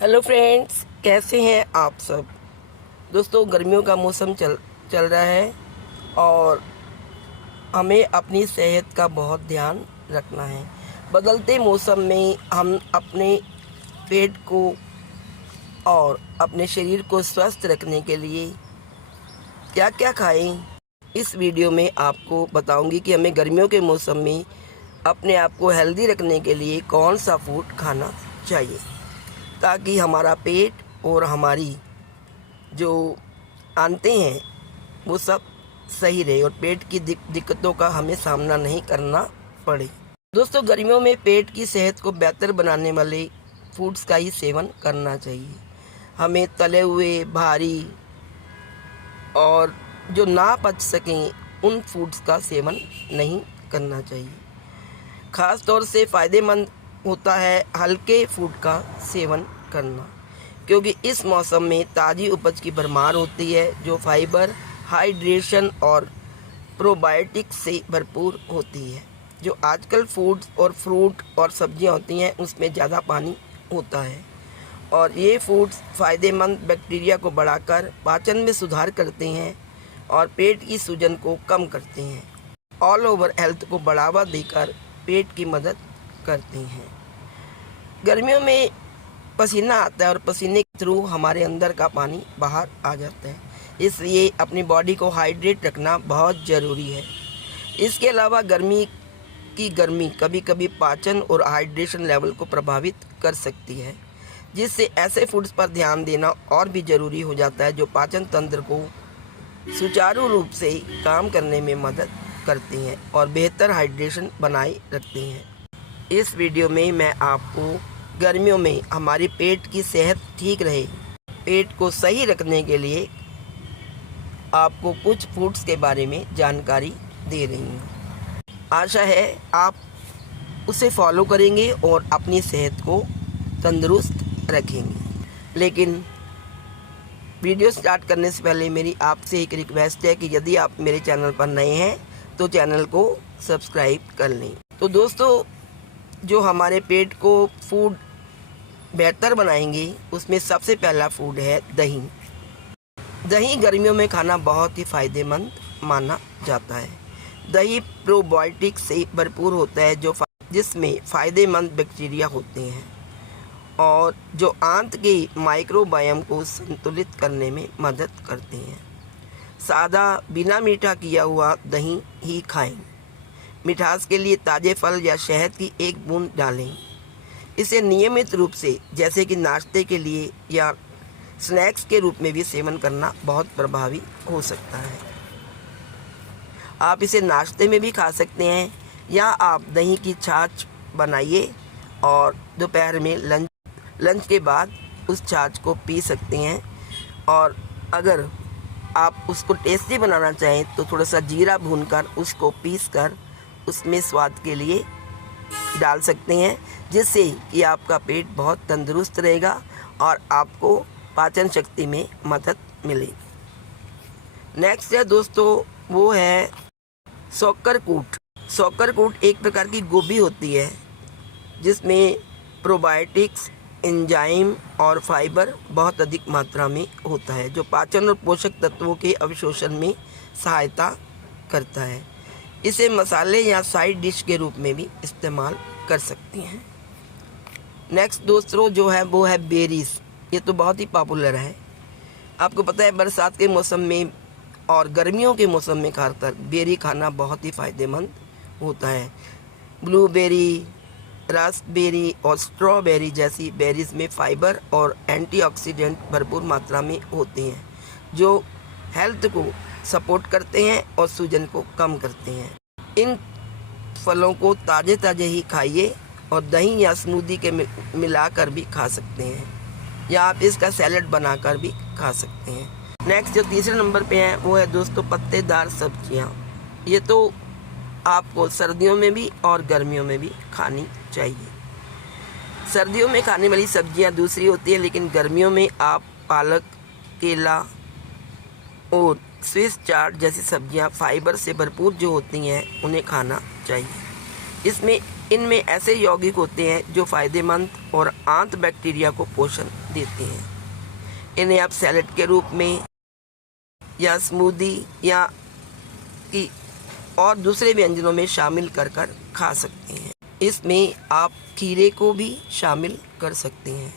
Hello friends, कैसे हैं आप सब। दोस्तों, गर्मियों का मौसम चल रहा है और हमें अपनी सेहत का बहुत ध्यान रखना है। बदलते मौसम में हम अपने पेट को और अपने शरीर को स्वस्थ रखने के लिए क्या क्या खाएं, इस वीडियो में आपको बताऊंगी कि हमें गर्मियों के मौसम में अपने आप को हेल्दी रखने के लिए कौन सा फूड खाना चाहिए, ताकि हमारा पेट और हमारी जो आंतें हैं वो सब सही रहे और पेट की दिक्कतों का हमें सामना नहीं करना पड़े। दोस्तों, गर्मियों में पेट की सेहत को बेहतर बनाने वाले फूड्स का ही सेवन करना चाहिए। हमें तले हुए, भारी और जो ना पच सकें उन फूड्स का सेवन नहीं करना चाहिए। ख़ास तौर से फ़ायदेमंद होता है हल्के फूड का सेवन करना, क्योंकि इस मौसम में ताज़ी उपज की भरमार होती है जो फाइबर, हाइड्रेशन और प्रोबायोटिक्स से भरपूर होती है। जो आजकल फूड्स और फ्रूट और सब्जियां होती हैं उसमें ज़्यादा पानी होता है और ये फूड्स फ़ायदेमंद बैक्टीरिया को बढ़ाकर पाचन में सुधार करते हैं और पेट की सूजन को कम करते हैं। ऑल ओवर हेल्थ को बढ़ावा देकर पेट की मदद करते हैं। गर्मियों में पसीना आता है और पसीने के थ्रू हमारे अंदर का पानी बाहर आ जाता है, इसलिए अपनी बॉडी को हाइड्रेट रखना बहुत ज़रूरी है। इसके अलावा गर्मी कभी कभी पाचन और हाइड्रेशन लेवल को प्रभावित कर सकती है, जिससे ऐसे फूड्स पर ध्यान देना और भी ज़रूरी हो जाता है जो पाचन तंत्र को सुचारू रूप से काम करने में मदद करते हैं और बेहतर हाइड्रेशन बनाए रखते हैं। इस वीडियो में मैं आपको गर्मियों में हमारी पेट की सेहत ठीक रहे, पेट को सही रखने के लिए आपको कुछ फूड्स के बारे में जानकारी दे रही हूँ। आशा है आप उसे फॉलो करेंगे और अपनी सेहत को तंदुरुस्त रखेंगे। लेकिन वीडियो स्टार्ट करने से पहले मेरी आपसे एक रिक्वेस्ट है कि यदि आप मेरे चैनल पर नए हैं तो चैनल को सब्सक्राइब कर लें। तो दोस्तों, जो हमारे पेट को फूड बेहतर बनाएंगे उसमें सबसे पहला फूड है दही। दही गर्मियों में खाना बहुत ही फ़ायदेमंद माना जाता है। दही प्रोबायोटिक्स से भरपूर होता है जिसमें फ़ायदेमंद बैक्टीरिया होते हैं और जो आंत के माइक्रोबायोम को संतुलित करने में मदद करते हैं। सादा बिना मीठा किया हुआ दही ही खाएं। मिठास के लिए ताज़े फल या शहद की एक बूंद डालें। इसे नियमित रूप से जैसे कि नाश्ते के लिए या स्नैक्स के रूप में भी सेवन करना बहुत प्रभावी हो सकता है। आप इसे नाश्ते में भी खा सकते हैं या आप दही की छाछ बनाइए और दोपहर में लंच के बाद उस छाछ को पी सकते हैं। और अगर आप उसको टेस्टी बनाना चाहें तो थोड़ा सा जीरा भूनकर उसको पीसकर उसमें स्वाद के लिए डाल सकते हैं, जिससे कि आपका पेट बहुत तंदुरुस्त रहेगा और आपको पाचन शक्ति में मदद मिले। नेक्स्ट है दोस्तों, वो है शक्करकूट। शक्करकूट एक प्रकार की गोभी होती है जिसमें प्रोबायोटिक्स, एंजाइम और फाइबर बहुत अधिक मात्रा में होता है जो पाचन और पोषक तत्वों के अवशोषण में सहायता करता है। इसे मसाले या साइड डिश के रूप में भी इस्तेमाल कर सकती हैं। नेक्स्ट दोस्तों जो है वो है बेरीज। ये तो बहुत ही पॉपुलर है। आपको पता है बरसात के मौसम में और गर्मियों के मौसम में खासकर बेरी खाना बहुत ही फ़ायदेमंद होता है। ब्लूबेरी, रास्पबेरी और स्ट्रॉबेरी जैसी बेरीज में फाइबर और एंटीऑक्सीडेंट भरपूर मात्रा में होते हैं जो हेल्थ को सपोर्ट करते हैं और सूजन को कम करते हैं। इन फलों को ताज़े ताज़े ही खाइए और दही या स्मूदी के मिलाकर भी खा सकते हैं या आप इसका सैलेड बनाकर भी खा सकते हैं। नेक्स्ट जो तीसरे नंबर पे है वो है दोस्तों पत्तेदार सब्जियां। ये तो आपको सर्दियों में भी और गर्मियों में भी खानी चाहिए। सर्दियों में खाने वाली सब्जियां दूसरी होती है, लेकिन गर्मियों में आप पालक, केला और स्विस चार्ट जैसी सब्जियां फाइबर से भरपूर जो होती हैं उन्हें खाना चाहिए। इसमें इनमें ऐसे यौगिक होते हैं जो फ़ायदेमंद और आंत बैक्टीरिया को पोषण देते हैं। इन्हें आप सैलेड के रूप में या स्मूदी या की और दूसरे व्यंजनों में शामिल कर खा सकते हैं। इसमें आप खीरे को भी शामिल कर सकते हैं।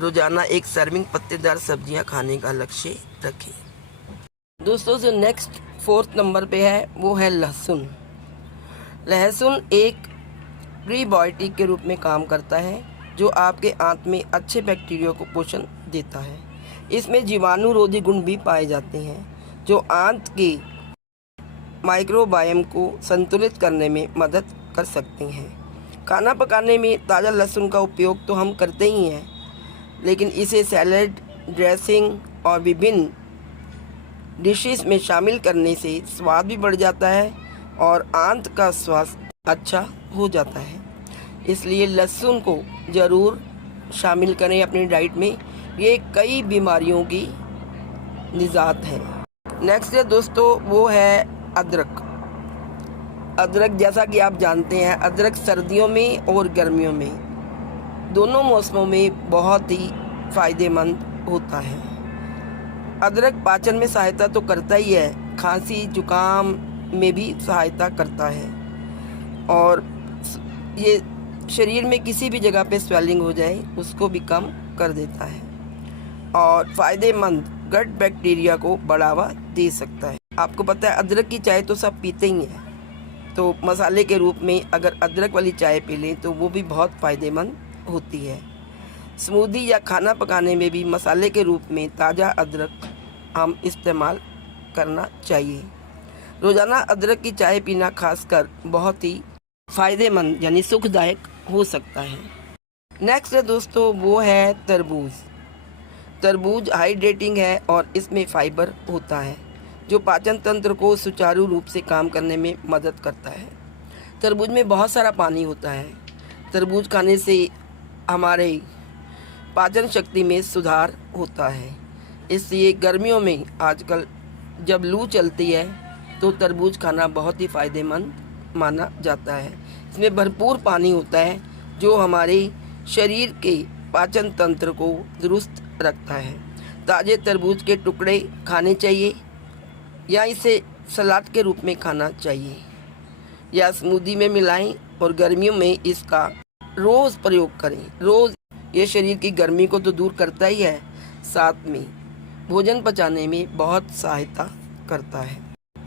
रोज़ाना एक सर्विंग पत्तेदार सब्जियां खाने का लक्ष्य रखें। दोस्तों, जो नेक्स्ट 4th नंबर पे है वो है लहसुन। लहसुन एक प्रीबायोटिक के रूप में काम करता है जो आपके आंत में अच्छे बैक्टीरिया को पोषण देता है। इसमें जीवाणुरोधी गुण भी पाए जाते हैं जो आंत के माइक्रोबायोम को संतुलित करने में मदद कर सकते हैं। खाना पकाने में ताज़ा लहसुन का उपयोग तो हम करते ही हैं, लेकिन इसे सैलेड, ड्रेसिंग और विभिन्न डिशेस में शामिल करने से स्वाद भी बढ़ जाता है और आंत का स्वास्थ्य अच्छा हो जाता है। इसलिए लहसुन को ज़रूर शामिल करें अपनी डाइट में। ये कई बीमारियों की निजात है। नेक्स्ट है दोस्तों वो है अदरक। अदरक, जैसा कि आप जानते हैं, अदरक सर्दियों में और गर्मियों में दोनों मौसमों में बहुत ही फ़ायदेमंद होता है। अदरक पाचन में सहायता तो करता ही है, खांसी जुकाम में भी सहायता करता है और ये शरीर में किसी भी जगह पे स्वेलिंग हो जाए उसको भी कम कर देता है और फ़ायदेमंद गट बैक्टीरिया को बढ़ावा दे सकता है। आपको पता है अदरक की चाय तो सब पीते ही हैं, तो मसाले के रूप में अगर अदरक वाली चाय पी लें तो वो भी बहुत फ़ायदेमंद होती है। स्मूदी या खाना पकाने में भी मसाले के रूप में ताज़ा अदरक हम इस्तेमाल करना चाहिए। रोज़ाना अदरक की चाय पीना खासकर बहुत ही फ़ायदेमंद यानी सुखदायक हो सकता है। नेक्स्ट है दोस्तों वो है तरबूज। तरबूज हाइड्रेटिंग है और इसमें फाइबर होता है जो पाचन तंत्र को सुचारू रूप से काम करने में मदद करता है। तरबूज में बहुत सारा पानी होता है। तरबूज खाने से हमारे पाचन शक्ति में सुधार होता है। इसलिए गर्मियों में आजकल जब लू चलती है तो तरबूज खाना बहुत ही फ़ायदेमंद माना जाता है। इसमें भरपूर पानी होता है जो हमारे शरीर के पाचन तंत्र को दुरुस्त रखता है। ताज़े तरबूज के टुकड़े खाने चाहिए या इसे सलाद के रूप में खाना चाहिए या स्मूदी में मिलाएं और गर्मियों में इसका रोज़ प्रयोग करें। रोज़ ये शरीर की गर्मी को तो दूर करता ही है, साथ में भोजन पचाने में बहुत सहायता करता है।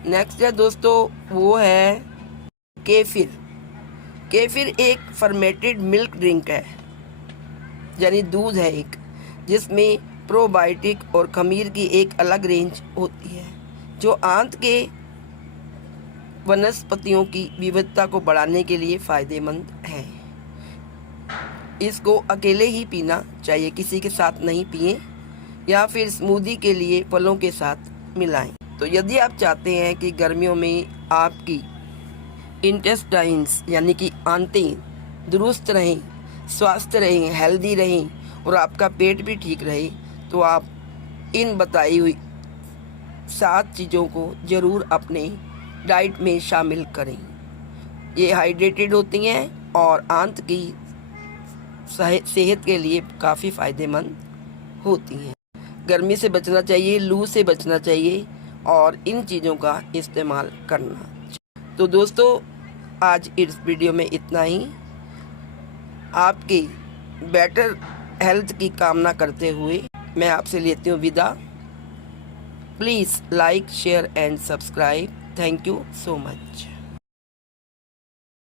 नेक्स्ट है दोस्तों वो है केफिर। केफिर एक फर्मेंटेड मिल्क ड्रिंक है, यानी दूध है एक, जिसमें प्रोबायोटिक और खमीर की एक अलग रेंज होती है जो आंत के वनस्पतियों की विविधता को बढ़ाने के लिए फ़ायदेमंद है। इसको अकेले ही पीना चाहिए, किसी के साथ नहीं पिएं या फिर स्मूदी के लिए फलों के साथ मिलाएं। तो यदि आप चाहते हैं कि गर्मियों में आपकी इंटेस्टाइन्स यानी कि आंतें दुरुस्त रहें, स्वस्थ रहें, हेल्दी रहें और आपका पेट भी ठीक रहे, तो आप इन बताई हुई 7 चीज़ों को ज़रूर अपने डाइट में शामिल करें। ये हाइड्रेटेड होती हैं और आंत की सेहत के लिए काफ़ी फ़ायदेमंद होती हैं। गर्मी से बचना चाहिए, लू से बचना चाहिए और इन चीज़ों का इस्तेमाल करना। तो दोस्तों, आज इस वीडियो में इतना ही। आपकी बेटर हेल्थ की कामना करते हुए मैं आपसे लेती हूँ विदा। Please like, share and subscribe. Thank you so much.